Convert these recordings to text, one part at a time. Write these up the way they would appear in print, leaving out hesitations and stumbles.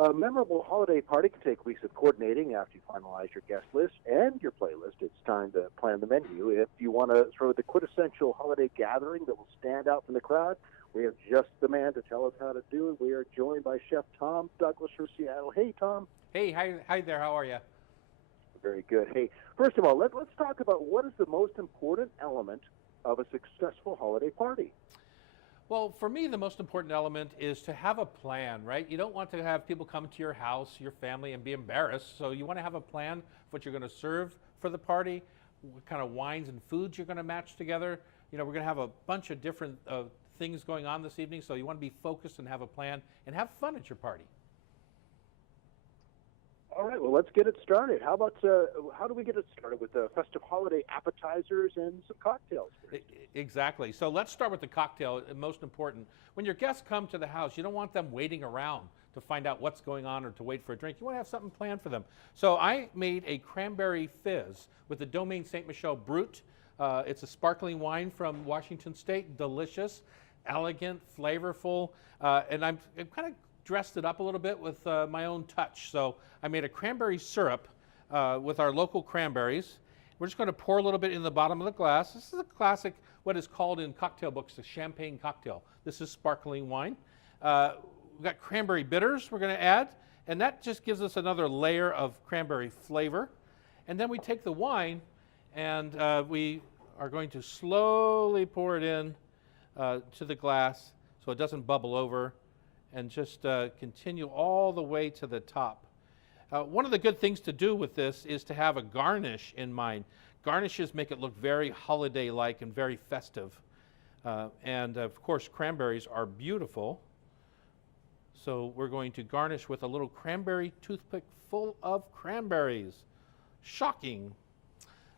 A memorable holiday party can take weeks of coordinating after you finalize your guest list and your playlist. It's time to plan the menu. If you want to throw the quintessential holiday gathering that will stand out from the crowd, we have just the man to tell us how to do it. We are joined by Chef Tom Douglas from Seattle. Hey, Tom. Hey, hi there. How are you? Very good. Hey, first of all, let's talk about what is the most important element of a successful holiday party. Well, for me, the most important element is to have a plan, right? You don't want to have people come to your house, your family, and be embarrassed. So you want to have a plan of what you're going to serve for the party, what kind of wines and foods you're going to match together. You know, we're going to have a bunch of different things going on this evening, so you want to be focused and have a plan and have fun at your party. All right, well, let's get it started. How about, how do we get it started with the festive holiday appetizers and some cocktails? Exactly. So let's start with the cocktail, most important. When your guests come to the house, you don't want them waiting around to find out what's going on or to wait for a drink. You want to have something planned for them. So I made a cranberry fizz with the Domaine Saint Michel Brut. It's a sparkling wine from Washington State, delicious, elegant, flavorful, and I'm kind of dressed it up a little bit with my own touch. So I made a cranberry syrup with our local cranberries. We're just going to pour a little bit in the bottom of the glass. This is a classic, what is called in cocktail books, a champagne cocktail. This is sparkling wine. We've got cranberry bitters we're going to add, and that just gives us another layer of cranberry flavor. And then we take the wine, and we are going to slowly pour it in to the glass so it doesn't bubble over, and just continue all the way to the top. One of the good things to do with this is to have a garnish in mind. Garnishes make it look very holiday-like and very festive. And of course, cranberries are beautiful. So we're going to garnish with a little cranberry toothpick full of cranberries. Shocking.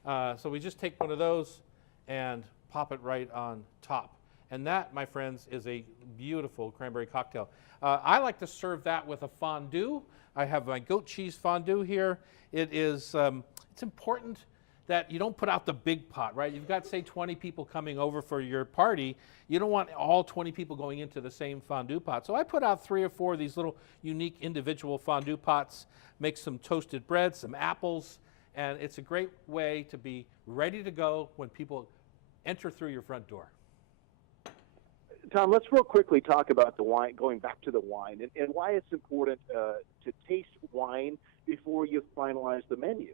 So we just take one of those and pop it right on top. And that, my friends, is a beautiful cranberry cocktail. I like to serve that with a fondue. I have my goat cheese fondue here. It's important that you don't put out the big pot, right? You've got, say, 20 people coming over for your party. You don't want all 20 people going into the same fondue pot. So I put out 3 or 4 of these little unique individual fondue pots, make some toasted bread, some apples, and it's a great way to be ready to go when people enter through your front door. Tom, let's real quickly talk about the wine, going back to the wine, and why it's important to taste wine before you finalize the menu.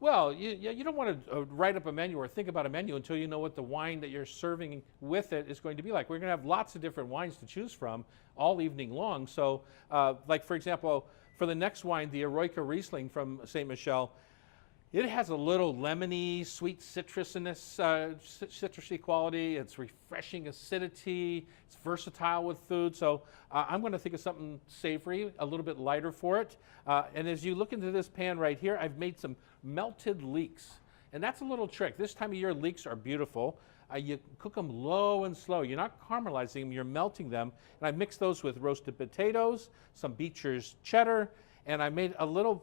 Well, you don't want to write up a menu or think about a menu until you know what the wine that you're serving with it is going to be like. We're going to have lots of different wines to choose from all evening long. So, like, for example, for the next wine, the Eroica Riesling from Saint Michel, it has a little lemony, sweet citrusy quality. It's refreshing acidity. It's versatile with food. So I'm going to think of something savory, a little bit lighter for it. And as you look into this pan right here, I've made some melted leeks. And that's a little trick. This time of year, leeks are beautiful. You cook them low and slow. You're not caramelizing them, you're melting them. And I mixed those with roasted potatoes, some Beecher's cheddar, and I made a little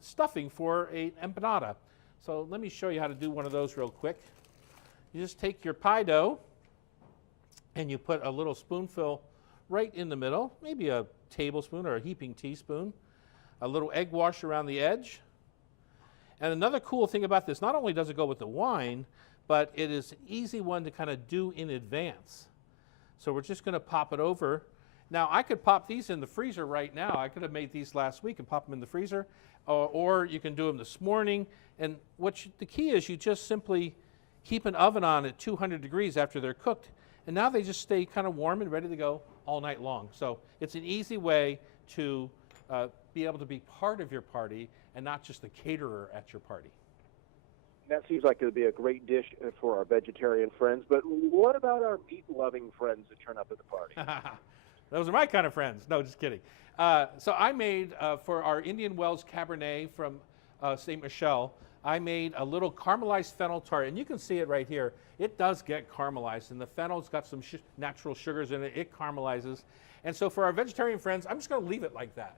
stuffing for an empanada. So let me show you how to do one of those real quick. You just take your pie dough and you put a little spoonful right in the middle, maybe a tablespoon or a heaping teaspoon, a little egg wash around the edge. And another cool thing about this, not only does it go with the wine, but it is an easy one to kind of do in advance. So we're just going to pop it over. Now, I could pop these in the freezer right now. I could have made these last week and pop them in the freezer, or you can do them this morning. And the key is you just simply keep an oven on at 200 degrees after they're cooked, and now they just stay kind of warm and ready to go all night long. So it's an easy way to be able to be part of your party and not just the caterer at your party. That seems like it would be a great dish for our vegetarian friends, but what about our meat-loving friends that turn up at the party? Those are my kind of friends. No, just kidding. So I made, for our Indian Wells Cabernet from Saint Michel, I made a little caramelized fennel tart. And you can see it right here. It does get caramelized. And the fennel's got some natural sugars in it. It caramelizes. And so for our vegetarian friends, I'm just going to leave it like that.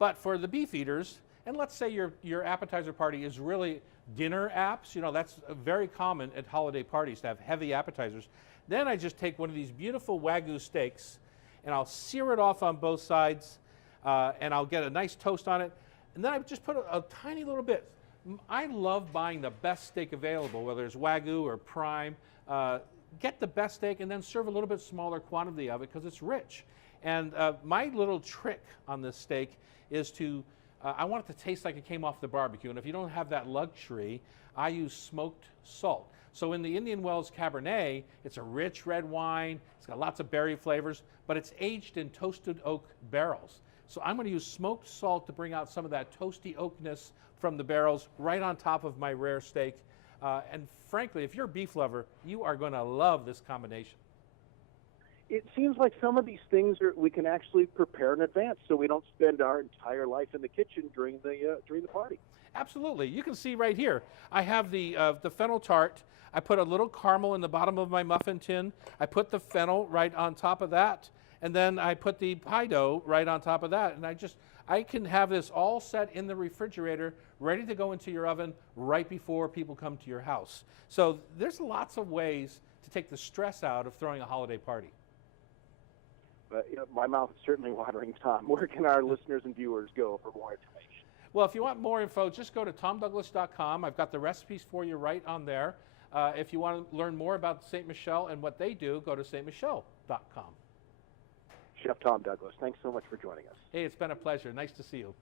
But for the beef eaters, and let's say your appetizer party is really dinner apps. You know, that's very common at holiday parties to have heavy appetizers. Then I just take one of these beautiful Wagyu steaks, and I'll sear it off on both sides. and I'll get a nice toast on it. And then I just put a tiny little bit. I love buying the best steak available, whether it's Wagyu or prime. Get the best steak and then serve a little bit smaller quantity of it because it's rich. And my little trick on this steak is to, I want it to taste like it came off the barbecue. And if you don't have that luxury, I use smoked salt. So in the Indian Wells Cabernet, it's a rich red wine. It's got lots of berry flavors, but it's aged in toasted oak barrels. So I'm going to use smoked salt to bring out some of that toasty oakness from the barrels right on top of my rare steak. And frankly, if you're a beef lover, you are going to love this combination. It seems like some of these things we can actually prepare in advance, so we don't spend our entire life in the kitchen during the party. Absolutely. You can see right here, I have the fennel tart. I put a little caramel in the bottom of my muffin tin. I put the fennel right on top of that, and then I put the pie dough right on top of that. And I can have this all set in the refrigerator, ready to go into your oven right before people come to your house. So there's lots of ways to take the stress out of throwing a holiday party. My mouth is certainly watering, Tom. Where can our listeners and viewers go for more information? Well, if you want more info, just go to tomdouglas.com. I've got the recipes for you right on there. If you want to learn more about Ste. Michelle and what they do, go to stmichelle.com. Chef Tom Douglas, thanks so much for joining us. Hey, it's been a pleasure. Nice to see you.